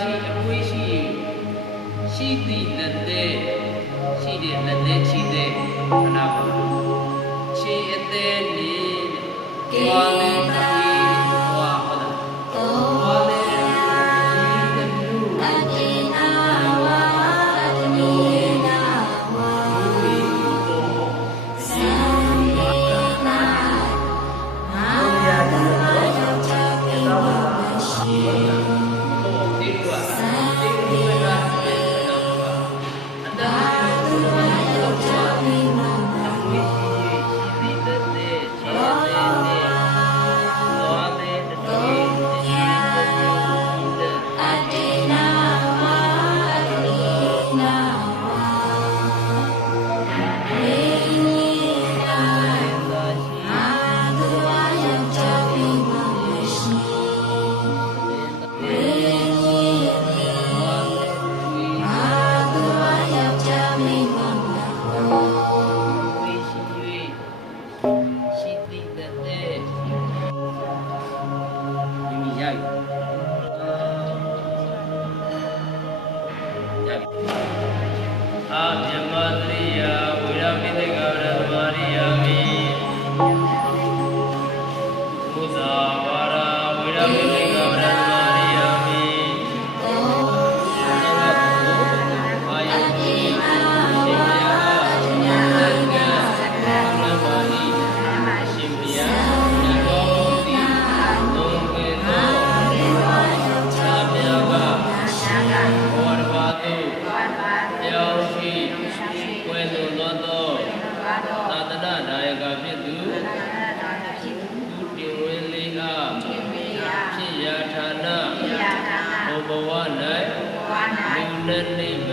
ရှိအပွေးရှိရှိသည့်လက်သေးရှိတဲ့လက်သေးရှိတဲ့ခဏကိုခြေအသေးလေးဝါလေးဝါဟုတ်လားဝါလေးဒီတလူအတေနာဝါအတနီနာဝါဝီတောသံမေနာငါယာဒဝါယောချာပိဝမရှိဒီကွာဒီကွာအတ္တဝါယောချာပိဝမရှိဒီတဲ့ခြေတဲ့နေ